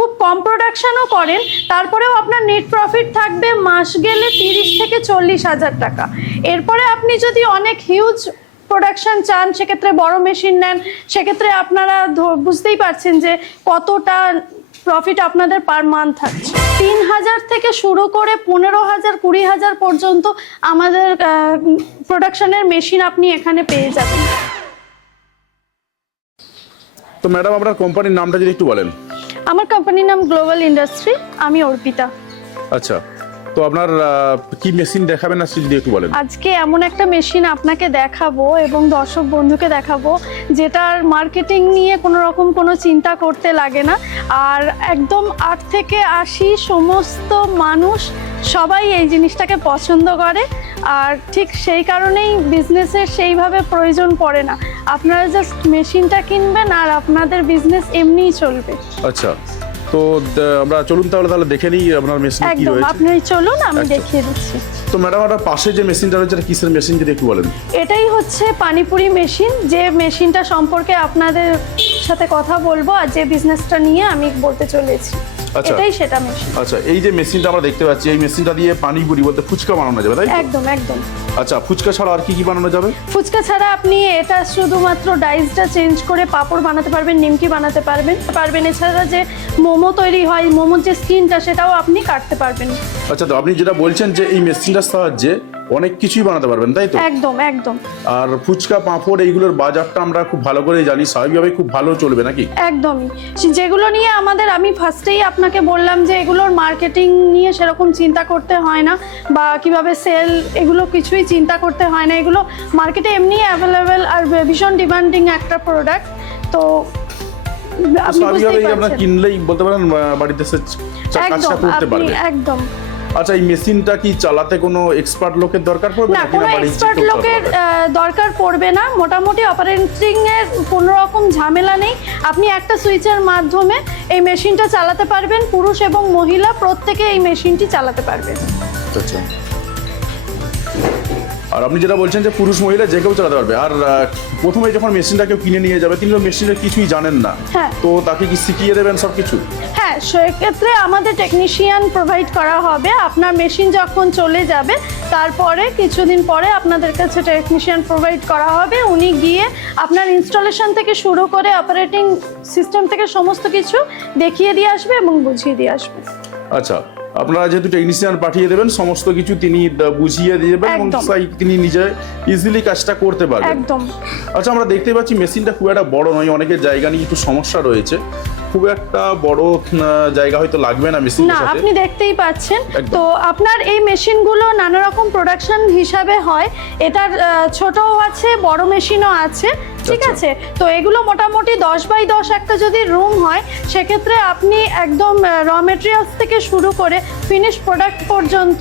খুব কম প্রোডাকশনও করেন, তারপরেও আপনার নেট প্রফিট থাকবে মাস গেলে তিরিশ থেকে চল্লিশ হাজার টাকা। এরপরে আপনি যদি অনেক হিউজ প্রোডাকশন চান, সেক্ষেত্রে বড় মেশিন নেন, সেক্ষেত্রে আপনারা বুঝতেই পারছেন যে কতটা প্রফিট আপনাদের পার মান্থ থাকছে। তিন হাজার থেকে শুরু করে পনেরো হাজার, কুড়ি হাজার পর্যন্ত আমাদের প্রোডাকশনের মেশিন আপনি এখানে পেয়ে যাবেন। তো ম্যাডাম আপনার কোম্পানির নামটা যদি একটু বলেন। আমার কোম্পানির নাম গ্লোবাল ইন্ডাস্ট্রি আমি অর্পিতা। আচ্ছা তো আপনার কি মেশিন দেখাবেন না যদি একটু বলেন। আজকে এমন একটা মেশিন আপনাকে দেখাবো এবং দর্শক বন্ধুকে দেখাবো যেটার মার্কেটিং নিয়ে কোনো রকম কোনো চিন্তা করতে লাগে না। আর একদম আট থেকে আশি সমস্ত মানুষ সবাই এই জিনিসটাকে পছন্দ করে আর ঠিক সেই কারণেই বিজনেসের সেইভাবে প্রয়োজন পড়ে না। আপনারা জাস্ট মেশিনটা কিনবেন আর আপনাদের বিজনেস এমনিই চলবে। আচ্ছা তো আমরা চলুন তাহলে তাহলে দেখে নিই আপনার মেশিন কি একদম রয়েছে। আপনি চলুন আমি দেখিয়ে দিচ্ছি। তো ম্যাডাম আপনার পাশে যে মেশিনটা রয়েছে এটা কিসের মেশিন যদি একটু বলেন? এটাই হচ্ছে পানিপুরি মেশিন যে মেশিনটা সম্পর্কে আপনাদের সাথে কথা বলব আর যে বিজনেসটা নিয়ে আমি বলতে চলেছি। এটাই সেটা মেশিন আচ্ছা এই যে মেশিনটা আমরা দেখতে পাচ্ছি এই মেশিনটা দিয়ে পানিপুরি বলতে ফুচকা বানানো যাবে তাই? একদম একদম। আচ্ছা ফুচকা ছাড়া আর কি কি বানানো যাবে? ফুচকা ছাড়া আপনি এটা শুধুমাত্র ডাইসটা চেঞ্জ করে পাপড় বানাতে পারবেন নিমকি বানাতে পারবেন। পারবেন এছাড়া যে মোমো তৈরি হয় মোমোর যে স্কিনটা সেটাও আপনি কাটতে পারবেন। আচ্ছা তো আপনি যেটা বলছেন যে এই মেশিনটার সাহায্যে অনেক কিছুই বানাতে পারবেন তাই তো? একদম একদম। আর ফুচকা পাঁপড় এইগুলোর বাজারটা আমরা খুব ভালো করে জানি স্বাভাবিকভাবে খুব ভালো চলবে নাকি? একদমই। যেগুলো নিয়ে আমাদের আমি ফার্স্টেই আপনাকে বললাম যে এগুলোর মার্কেটিং নিয়ে সেরকম চিন্তা করতে হয় না বা কীভাবে সেল এগুলো কিছুই চিন্তা করতে হয় না। এগুলো মার্কেটে এমনি অ্যাভেলেবেল আর ভীষণ ডিমান্ডিং একটা প্রোডাক্ট তো আপনি কিনলেই বলতে পারেন বাড়িতে একদম কাজটা করতে আপনি একদম। আচ্ছা এই মেশিনটা কি চালাতে কোনো এক্সপার্ট লোকের দরকার পড়বে না কোনো এক্সপার্ট লোকের দরকার পড়বে না। মোটামুটি অপারেটিং এর কোনো রকম ঝামেলা নেই। আপনি একটা সুইচের মাধ্যমে এই মেশিনটা চালাতে পারবেন। পুরুষ এবং মহিলা প্রত্যেকে এই মেশিনটি চালাতে পারবেন। আচ্ছা। আর আপনি যেটা বলছেন যে পুরুষ মহিলা যে কেউ চালাতে পারবে। আর প্রথমে যখন মেশিনটা কেউ কিনে নিয়ে যাবে তিনি তো মেশিনের কিছুই জানেন না। হ্যাঁ। তো তাকে কি শিখিয়ে দেবেন সব কিছু হ্যাঁ সেক্ষেত্রে আমাদের টেকনিশিয়ান প্রোভাইড করা হবে। আপনার মেশিন যখন চলে যাবে তারপরে কিছুদিন পরে আপনাদের কাছে টেকনিশিয়ান প্রোভাইড করা হবে। উনি গিয়ে আপনার ইনস্টলেশন থেকে শুরু করে অপারেটিং সিস্টেম থেকে সমস্ত কিছু দেখিয়ে দিয়ে আসবে এবং বুঝিয়ে দিয়ে আসবে। আচ্ছা আপনারা যেহেতু টেকনিশিয়ান পাঠিয়ে দেবেন সমস্ত কিছু তিনি বুঝিয়ে দিয়ে দেবেন এবং তিনি নিজে ইজিলি কাজটা করতে পারবেন। একদম। আচ্ছা আমরা দেখতে পাচ্ছি মেশিনটা খুব একটা বড় নয় অনেকের জায়গা নিয়ে একটু সমস্যা রয়েছে। খুব একটা বড় জায়গা হয়তো লাগবে না মেশিনের না আপনি দেখতেই পাচ্ছেন। তো আপনার এই মেশিনগুলো নানা রকম প্রোডাকশন হিসাবে হয়। এটার ছোটও আছে বড় মেশিনও আছে। ঠিক। আছে তো এগুলো মোটামুটি দশ বাই দশ একটা যদি রুম হয় সেক্ষেত্রে আপনি একদম র মেটেরিয়ালস থেকে শুরু করে ফিনিশ প্রোডাক্ট পর্যন্ত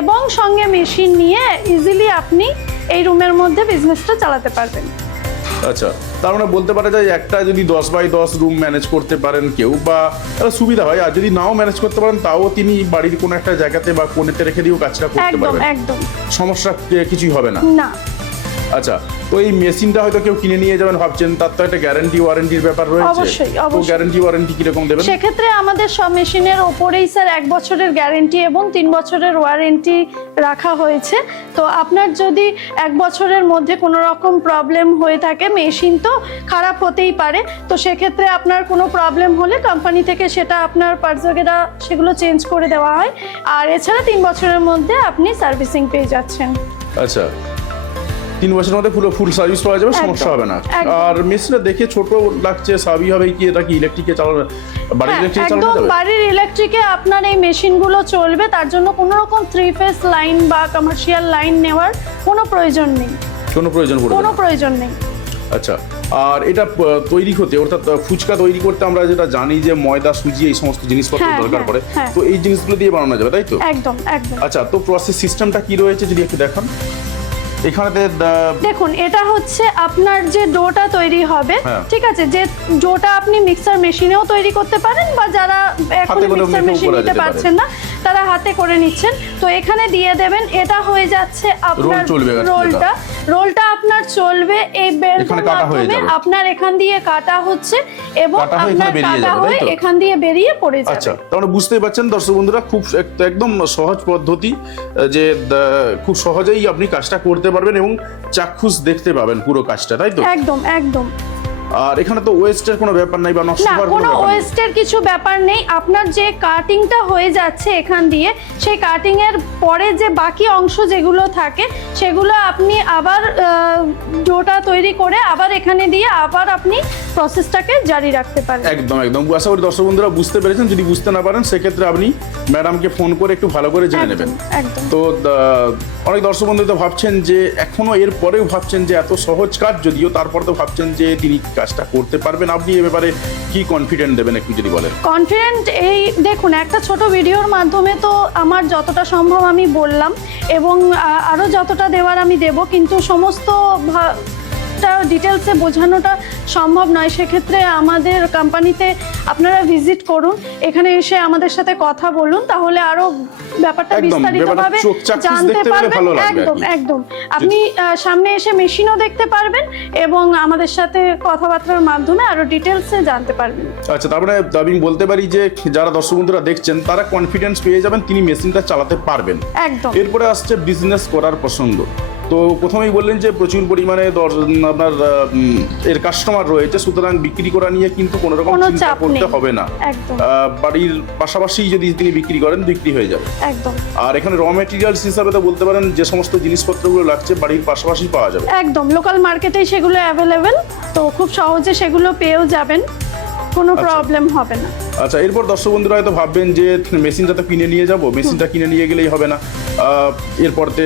এবং সঙ্গে মেশিন নিয়ে ইজিলি আপনি এই রুমের মধ্যে বিজনেসটা চালাতে পারবেন। আচ্ছা তার মানে বলতে পারা যায় একটা যদি দশ বাই দশ রুম ম্যানেজ করতে পারেন কেউ বা সুবিধা হয় আর যদি নাও ম্যানেজ করতে পারেন তাও তিনি বাড়ির কোনো একটা জায়গাতে বা কোণেতে রেখে দিয়েও কাজটা করতে একদম পারবেন। একদম। সমস্যা কিছুই হবে না। না। আচ্ছা তো এই মেশিনটা হয়তো কেউ কিনে নিয়ে যাবেন ভাবছেন তার তো একটা গ্যারান্টি ওয়ারেন্টির ব্যাপার রয়েছে। অবশ্যই তো গ্যারান্টি ওয়ারেন্টি কীরকম দেবেন? সেক্ষেত্রে আমাদের সব মেশিনের ওপরেই স্যার এক বছরের গ্যারেন্টি এবং তিন বছরের ওয়ারেন্টি রাখা হয়েছে। তো আপনার যদি এক বছরের মধ্যে কোনো রকম প্রবলেম হয়ে থাকে মেশিন তো খারাপ হতেই পারে। তো সেক্ষেত্রে আপনার কোনো প্রবলেম হলে কোম্পানি থেকে সেটা আপনার পার্টসগেরা সেগুলো চেঞ্জ করে দেওয়া হয়। আর এছাড়া তিন বছরের মধ্যে আপনি সার্ভিসিং পেয়ে যাচ্ছেন। আচ্ছা তিন বছরের মধ্যে পুরো ফুল সার্ভিস পাওয়া যাবে সমস্যা হবে না। আর মেশিনটা দেখে ছোট লাগছে স্বাভাবিকভাবে কি এটা কি ইলেকট্রিকে চালানো বাড়ির হ্যাঁ, ইলেকট্রিকে চালানো একদম যাবে? বাড়ির ইলেকট্রিকে আপনার এই মেশিনগুলো চলবে তার জন্য কোনো রকম থ্রি ফেস লাইন বা কমার্শিয়াল লাইন নেওয়ার কোনো প্রয়োজন নেই। কোনো প্রয়োজন পড়বে কোনো প্রয়োজন নেই। আচ্ছা আর এটা তৈরি হতে অর্থাৎ ফুচকা তৈরি করতে আমরা যেটা জানি যে ময়দা সুজি এই সমস্ত জিনিসপত্র হ্যাঁ, দরকার হ্যাঁ, পড়ে হ্যাঁ। তো এই জিনিসগুলো দিয়ে বানানো যাবে তাই তো? একদম একদম। আচ্ছা তো প্রসেস সিস্টেমটা কি রয়েছে যদি একটু দেখান। এখানেতে দেখুন এটা হচ্ছে আপনার যে ডোটা তৈরি হবে হ্যাঁ। ঠিক আছে যে ডোটা আপনি মিক্সার মেশিনেও তৈরি করতে পারেন বা যারা এখন মিক্সার মেশিন নিতে পারছেন না তারা হাতে করে নিচ্ছেন। তো এখানে দিয়ে দেবেন এটা হয়ে যাচ্ছে আপনার রোলটা। রোলটা আপনার চলবে এই বেল্টের মাধ্যমে। আপনার এখান দিয়ে কাটা হচ্ছে এবং আপনার কাটা হয়ে এখান দিয়ে বেরিয়ে পড়ে যাবে। আচ্ছা তাহলে বুঝতেই পারছেন দর্শক বন্ধুরা খুব একদম সহজ পদ্ধতি যে খুব সহজেই আপনি কাজটা করতে পারবেন এবং চাক্ষুষ দেখতে পাবেন পুরো কাজটা তাই তো? একদম একদম। আর এখানে তো ওয়েস্টের কোনো ব্যাপার নাই বা নষ্ট হওয়ার কোনো। ওয়েস্টের কিছু ব্যাপার নেই আপনার যে কাটিংটা হয়ে যাচ্ছে এখান দিয়ে সেই কাটিং এর পরে যে বাকি অংশ যেগুলো থাকে সেগুলো আপনি আবার ডোটা তৈরি করে আবার এখানে দিয়ে আবার আপনি প্রসেসটাকে জারি রাখতে পারেন। একদম একদম। আশা করি দর্শক বন্ধুরা বুঝতে পেরেছেন। যদি বুঝতে না পারেন সেক্ষেত্রে আপনি ম্যাডামকে ফোন করে একটু ভালো করে জেনে নেবেন। তো অনেক দর্শক বন্ধু তো ভাবছেন যে এখনও এর পরেও ভাবছেন যে এত সহজ কাজ যদিও তারপর তো ভাবছেন যে তিনি কাজটা করতে পারবেন। আপনি এ ব্যাপারে কি কনফিডেন্ট দেবেন একটু যদি বলেন? কনফিডেন্ট এই দেখুন একটা ছোট ভিডিওর মাধ্যমে তো আমার যতটা সম্ভব আমি বললাম এবং আহ, আরও যতটা দেওয়ার আমি দেব। কিন্তু সমস্ত ভা- টা ডিটেলসে বোঝানোটা সম্ভব নয়। সেক্ষেত্রে আমাদের কোম্পানিতে আপনারা ভিজিট করুন এখানে এসে আমাদের সাথে কথা বলুন তাহলে আরও ব্যাপারটা বিস্তারিতভাবে জানতে পারবেন। একদম একদম। আপনি সামনে এসে মেশিনও দেখতে পারবেন এবং আমাদের সাথে কথাবার্তার মাধ্যমে আরও ডিটেলসে জানতে পারবেন। আচ্ছা তারপরে আমি বলতে পারি যে যারা দর্শক বন্ধুরা দেখছেন তারা কনফিডেন্স পেয়ে যাবেন তিনি মেশিনটা চালাতে পারবেন। একদম। এরপরে আসছে বিজনেস করার প্রসঙ্গ। তো প্রথমেই বললেন যে প্রচুর পরিমাণে দর- আপনার এর কাস্টমার রয়েছে সুতরাং বিক্রি করা নিয়ে কিন্তু কোনো রকম চিন্তা করতে হবে না। বাড়ির পাশাপাশি যদি তিনি বিক্রি করেন বিক্রি হয়ে যাবে। একদম। আর এখানে র মেটেরিয়ালস হিসাবে তো বলতে পারেন যে সমস্ত জিনিসপত্রগুলো লাগছে বাড়ির পাশাপাশি পাওয়া যাবে। একদম। লোকাল মার্কেটেই সেগুলো অ্যাভেলেবেল তো খুব সহজে সেগুলো পেয়েও যাবেন কোনো আচ্ছা। প্রবলেম হবে না। আচ্ছা এরপর দর্শক বন্ধুরা হয়তো ভাববেন যে মেশিনটা তো কিনে নিয়ে যাব মেশিনটা কিনে নিয়ে গেলেই হবে না। এরপরতে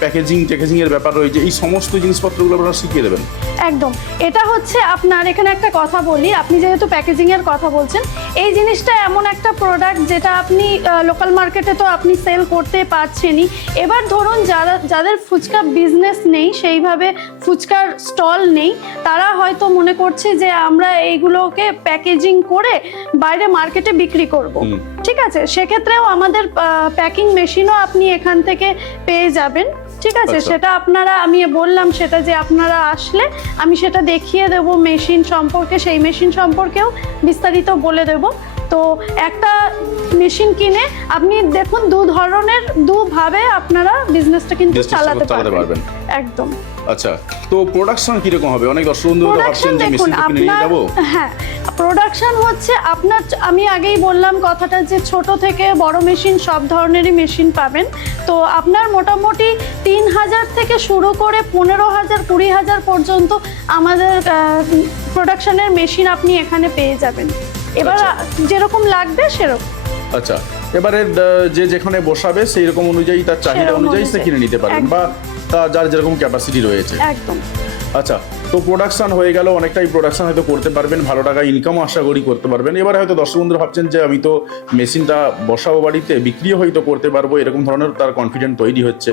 প্যাকেজিং ট্যাকেজিং এর ব্যাপার রয়েছে এই সমস্ত জিনিসপত্রগুলো আপনারা শিখিয়ে দেবেন। একদম। এটা হচ্ছে আপনার এখানে একটা কথা বলি আপনি যেহেতু প্যাকেজিং এর কথা বলছেন এই জিনিসটা এমন একটা প্রোডাক্ট যেটা আপনি লোকাল মার্কেটে তো আপনি সেল করতে পারছেনই। এবার ধরুন যারা যাদের ফুচকা বিজনেস নেই সেইভাবে ফুচকার স্টল নেই তারা হয়তো মনে করছে যে আমরা এইগুলোকে প্যাকেজিং করে বাইরে মার্কেটে বিক্রি করব। ঠিক আছে? সেক্ষেত্রেও আমাদের প্যাকিং মেশিনও আপনি এখান থেকে পেয়ে যাবেন ঠিক আছে আচ্ছা। সেটা আপনারা আমি বললাম সেটা যে আপনারা আসলে আমি সেটা দেখিয়ে দেব মেশিন সম্পর্কে সেই মেশিন সম্পর্কেও বিস্তারিত বলে দেব তো একটা মেশিন কিনে আপনি দেখুন দু ধরনের দুভাবে আপনারা বিজনেসটা কিন্তু চালাতে পারবেন। একদম। আচ্ছা তো প্রোডাকশন কীরকম হবে? অনেক দর্শক বন্ধু ভাবছেন যে মেশিনটা কিনে নিয়ে যাব। হ্যাঁ প্রোডাকশন হচ্ছে আপনার আমি আগেই বললাম কথাটা যে ছোট থেকে বড় মেশিন সব ধরনেরই মেশিন পাবেন। তো আপনার মোটামুটি তিন হাজার থেকে শুরু করে পনেরো হাজার কুড়ি হাজার পর্যন্ত আমাদের প্রোডাকশনের মেশিন আপনি এখানে পেয়ে যাবেন। এবার আচ্ছা। যেরকম লাগবে সেরকম। আচ্ছা এবারে যে যেখানে বসাবে সেই রকম অনুযায়ী তার চাহিদা অনুযায়ী সে কিনে নিতে পারবেন একদম। বা তার যার যেরকম ক্যাপাসিটি রয়েছে। একদম। আচ্ছা তো প্রোডাকশন হয়ে গেল অনেকটাই প্রোডাকশন হয়তো করতে পারবেন ভালো টাকা ইনকামও আশা করি করতে পারবেন। এবারে হয়তো দর্শক বন্ধুরা ভাবছেন যে আমি তো মেশিনটা বসাবো বাড়িতে বিক্রিও হয়তো করতে পারব এরকম ধরনের তার কনফিডেন্ট তৈরি হচ্ছে।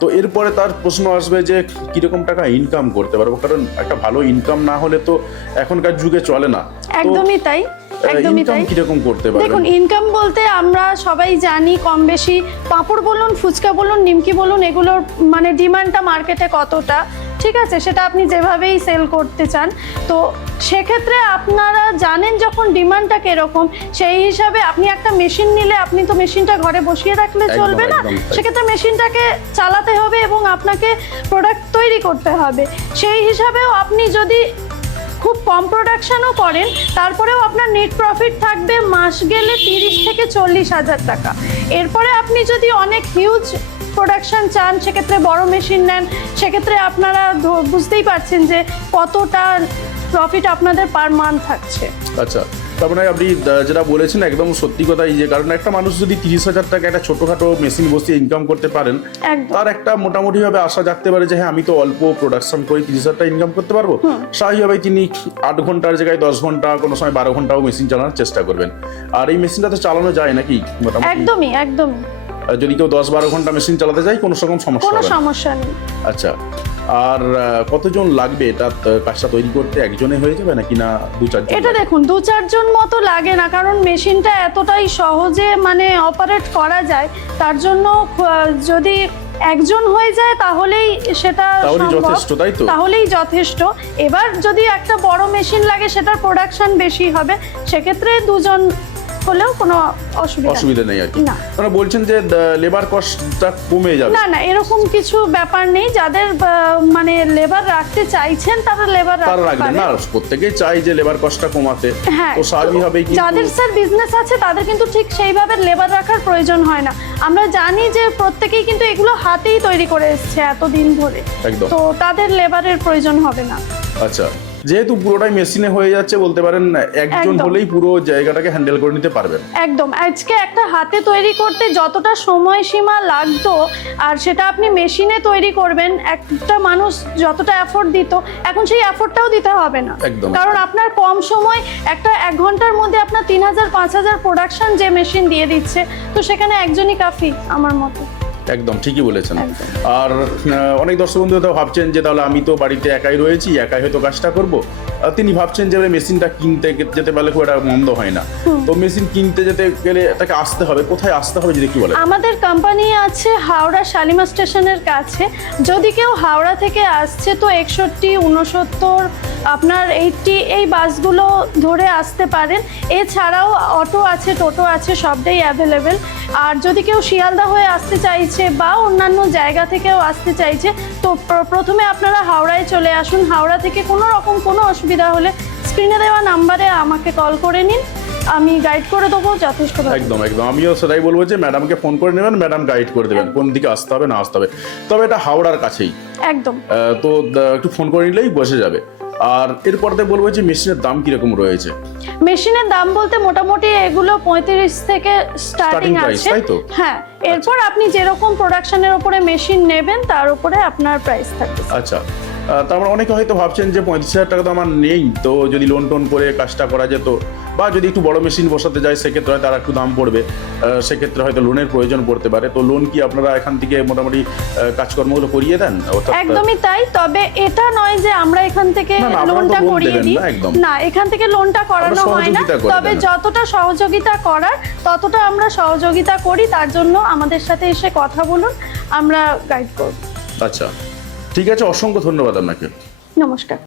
তো এরপরে তার প্রশ্ন আসবে যে কীরকম টাকা ইনকাম করতে পারব? কারণ একটা ভালো ইনকাম না হলে তো এখনকার যুগে চলে না। একদমই তাই। একদমই তাই। কীরকম করতে দেখুন ইনকাম বলতে আমরা সবাই জানি কম বেশি পাঁপড় বলুন ফুচকা বলুন নিমকি বলুন এগুলোর মানে ডিমান্ডটা মার্কেটে কতটা ঠিক আছে? সেটা আপনি যেভাবেই সেল করতে চান। তো সেক্ষেত্রে আপনারা জানেন যখন ডিমান্ডটা কীরকম সেই হিসাবে আপনি একটা মেশিন নিলে আপনি তো মেশিনটা ঘরে বসিয়ে রাখলে চলবে না। সেক্ষেত্রে মেশিনটাকে চালাতে হবে এবং আপনাকে প্রোডাক্ট তৈরি করতে হবে। সেই হিসাবেও আপনি যদি খুব কম প্রোডাকশানও করেন, তারপরেও আপনার নেট প্রফিট থাকবে মাস গেলে তিরিশ থেকে চল্লিশ হাজার টাকা। এরপরে আপনি যদি অনেক হিউজ প্রোডাকশান চান, সেক্ষেত্রে বড় মেশিন নেন, সেক্ষেত্রে আপনারা বুঝতেই পারছেন যে কতটা প্রফিট আপনাদের পার মান্থ থাকছে। আচ্ছা তার মানে আপনি যেটা বলেছেন একদম সত্যি কথাই যে কারণ একটা মানুষ যদি তিরিশ হাজার টাকা একটা ছোটোখাটো মেশিন বসিয়ে ইনকাম করতে পারেন তার একটা মোটামুটিভাবে আশা জাগতে পারে যে হ্যাঁ আমি তো অল্প প্রোডাকশন করে তিরিশ হাজার টাকা ইনকাম করতে পারব। স্বাভাবিকভাবে তিনি আট ঘণ্টার জায়গায় দশ ঘণ্টা কোনো সময় বারো ঘন্টাও মেশিন চালানোর চেষ্টা করবেন। আর এই মেশিনটা তো চালানো যায় নাকি? মোটামুটি একদমই একদমই। যদি কেউ দশ বারো ঘণ্টা মেশিন চালাতে যায় কোনো রকম সমস্যা কোনো সমস্যা নেই। আচ্ছা। আর কতজন লাগবে এটা কাজটা তৈরি করতে? একজনে হয়ে যাবে নাকি না দু চারজন এটা দেখুন দু চারজন মতো লাগে না কারণ মেশিনটা এতটাই সহজে মানে অপারেট করা যায় তার জন্য যদি একজন হয়ে যায় তাহলেই সেটা যথেষ্ট, তাই তো? তাহলেই যথেষ্ট। এবার যদি একটা বড় মেশিন লাগে সেটার প্রোডাকশন বেশি হবে সেক্ষেত্রে দুজন হলেও কোনো অসুবিধা অসুবিধা নেই আর কি। না। তারা বলছেন যে লেবার কস্টটা কমে যাবে। না না এরকম কিছু ব্যাপার নেই। যাদের মানে লেবার রাখতে চাইছেন তারা লেবার রাখবেন। না প্রত্যেকেই চাই যে লেবার কস্টটা কমাতে। হ্যাঁ তো স্বাভাবিকভাবেই যাদের স্যার বিজনেস আছে তাদের কিন্তু ঠিক সেইভাবে লেবার রাখার প্রয়োজন হয় না। আমরা জানি যে প্রত্যেকেই কিন্তু এগুলো হাতেই তৈরি করে এসছে এতদিন ধরে। তো তাদের লেবারের প্রয়োজন হবে না। আচ্ছা। যেহেতু পুরোটাই মেশিনে হয়ে যাচ্ছে বলতে পারেন একজন। হলেই পুরো জায়গাটাকে হ্যান্ডেল করে নিতে পারবেন একদম আজকে একটা হাতে তৈরি করতে যতটা সময়সীমা লাগতো আর সেটা আপনি মেশিনে তৈরি করবেন একটা মানুষ যতটা এফোর্ট দিত এখন সেই এফোর্টটাও দিতে হবে না একদম। কারণ আপনার কম সময় একটা এক ঘণ্টার মধ্যে আপনার তিন হাজার পাঁচ হাজার প্রোডাকশন যে মেশিন দিয়ে দিচ্ছে তো সেখানে একজনই কাফি আমার মতো একদম ঠিকই বলেছেন। আর অনেক দর্শক বন্ধু হয়তো ভাবছেন যে তাহলে আমি তো বাড়িতে একাই রয়েছি একাই হয়তো কাজটা করব। তিনি ভাবছেন যে মেশিনটা কিনতে যেতে পারলে খুব একটা মন্দ হয় না। তো মেশিন কিনতে যেতে গেলে তাকে আসতে হবে কোথায় আসতে হবে যদি কি বলে আমাদের কোম্পানি আছে হাওড়া শালিমা স্টেশনের কাছে। যদি কেউ হাওড়া থেকে আসছে তো একষট্টি উনসত্তর আপনার এইটটি এই বাসগুলো ধরে আসতে পারেন। এছাড়াও অটো আছে টোটো আছে সবটাই অ্যাভেলেবেল আর যদি কেউ শিয়ালদা হয়ে আসতে চাইছে বা অন্যান্য জায়গা থেকেও আসতে চাইছে তো প্রথমে আপনারা হাওড়ায় চলে আসুন। হাওড়া থেকে কোনো রকম কোনো অসুবিধা হলে স্ক্রিনে দেওয়া নাম্বারে আমাকে কল করে নিন। আমি গাইড করে দেবো যথেষ্ট একদম একদম। আমিও সেটাই বলব যে ম্যাডামকে ফোন করে নেবেন ম্যাডাম গাইড করে দেবেন কোন দিকে আসতে হবে না আসতে হবে। তবে এটা হাওড়ার কাছেই। একদম। তো একটু ফোন করে নিলেই বসে যাবে। আর এরপরতে বলব যে মেশিনের দাম কীরকম রয়েছে? মেশিনের দাম বলতে মোটামুটি এগুলো পঁয়ত্রিশ থেকে স্টার্টিং আছে। তাই তো? হ্যাঁ এরপর আপনি যেরকম প্রোডাকশনের উপরে মেশিন নেবেন তার উপরে আপনার প্রাইস থাকবে। আচ্ছা তার মানে অনেকে হয়তো ভাবছেন যে পঁয়ত্রিশ হাজার টাকা তো আমার নেই তো যদি লোন টোন করে কাজটা করা যেত বা যদি একটু বড় মেশিন বসাতে যায় সেক্ষেত্রে হয়তো আর একটু দাম পড়বে সেক্ষেত্রে হয়তো লোনের প্রয়োজন পড়তে পারে। তো লোন কি আপনারা এখান থেকে মোটামুটি কাজকর্মগুলো করিয়ে দেন? একদমই তাই তবে এটা নয় যে আমরা এখান থেকে লোনটা করিয়ে দিই। না এখান থেকে লোনটা করানো হয় না তবে যতটা সহযোগিতা করার ততটা আমরা সহযোগিতা করি তার জন্য আমাদের সাথে এসে কথা বলুন আমরা গাইড করব। আচ্ছা। ঠিক আছে অসংখ্য ধন্যবাদ আপনাকে। নমস্কার।